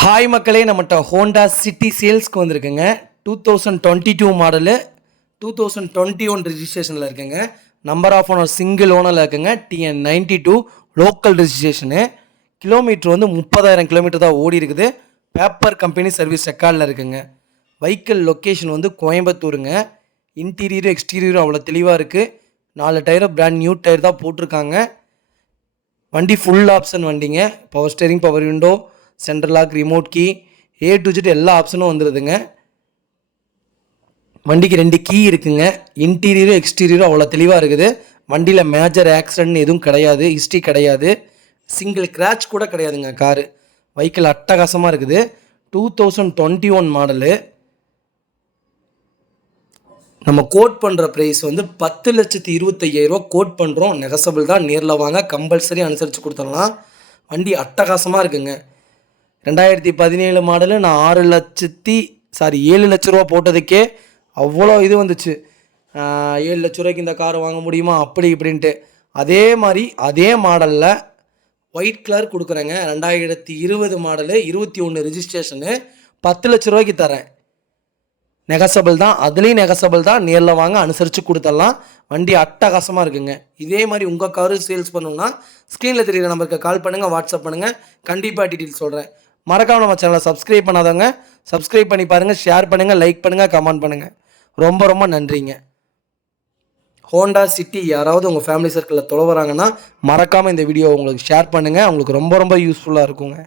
Hi மக்களே, நம்மகிட்ட Honda city சேல்ஸ்க்கு வந்திருக்குங்க. 2022 மாடலு, 2021 ரிஜிஸ்ட்ரேஷனில் இருக்குங்க. நம்பர் ஆஃப் ஓனர் சிங்கிள் ஓனரில் இருக்குங்க. TN92 local ரிஜிஸ்ட்ரேஷனு. கிலோமீட்டர் வந்து 30,000 கிலோமீட்டர் தான் ஓடி இருக்குது. பேப்பர் கம்பெனி சர்வீஸ் ரெக்கார்டில் இருக்குங்க. வெஹிக்கிள் லொக்கேஷன் வந்து கோயம்புத்தூருங்க. இன்டீரியரும் எக்ஸ்டீரியரும் அவ்வளோ தெளிவாக இருக்குது. 4 டயரும் பிராண்ட் நியூ டயர் தான் போட்டிருக்காங்க. வண்டி ஃபுல் ஆப்ஷன் வண்டிங்க. Power steering, power window, central lock, remote key, A to Z எல்லா ஆப்ஷனும் வந்துடுதுங்க. வண்டிக்கு 2 கீ இருக்குங்க. இன்டீரியரும் எக்ஸ்டீரியரும் அவ்வளோ தெளிவாக இருக்குது. வண்டியில் மேஜர் ஆக்சிடென்ட் எதுவும் கிடையாது, ஹிஸ்ட்ரி கிடையாது, சிங்கிள் கிராச் கூட கிடையாதுங்க. காரு வெஹிக்கிள் அட்டகாசமாக இருக்குது. 2021 மாடலு. நம்ம கோட் பண்ணுற ப்ரைஸ் வந்து 10,25,000 கோட் பண்ணுறோம். நெகசபிள் தான். நேரில் வாங்க, கம்பல்சரி அனுசரித்து கொடுத்துடலாம். வண்டி அட்டகாசமாக இருக்குங்க. 2017 மாடலு. நான் 7 லட்ச ரூபா போட்டதுக்கே அவ்வளோ இது வந்துச்சு. 7 லட்ச ரூபாய்க்கு இந்த கார் வாங்க முடியுமா அப்படி இப்படின்ட்டு. அதே மாதிரி அதே மாடலில் ஒயிட் கலர் கொடுக்குறேங்க. 2020 மாடலு, 21 ரிஜிஸ்ட்ரேஷனு, 10 லட்ச ரூபாய்க்கு தரேன். நெகசபிள் தான், அதுலேயும் நெகசபிள் தான். நேரில் வாங்க, அனுசரித்து கொடுத்துடலாம். வண்டி அட்டகாசமாக இருக்குங்க. இதே மாதிரி உங்கள் காரு சேல்ஸ் பண்ணணுன்னா ஸ்க்ரீனில் தெரிகிற நம்பருக்கு கால் பண்ணுங்கள், வாட்ஸ்அப் பண்ணுங்கள். கண்டிப்பாக டீட்டெயில் சொல்கிறேன். மறக்காமல் நம்ம சேனலை சப்ஸ்கிரைப் பண்ணாதவங்க சப்ஸ்கிரைப் பண்ணி பாருங்கள், ஷேர் பண்ணுங்கள், லைக் பண்ணுங்கள், கமெண்ட் பண்ணுங்கள். ரொம்ப ரொம்ப நன்றிங்க. ஹோண்டா சிட்டி யாராவது உங்கள் ஃபேமிலி சர்க்கிளில் தொலைவராங்கன்னா மறக்காமல் இந்த வீடியோ உங்களுக்கு ஷேர் பண்ணுங்கள். அவங்களுக்கு ரொம்ப ரொம்ப யூஸ்ஃபுல்லாக இருக்குங்க.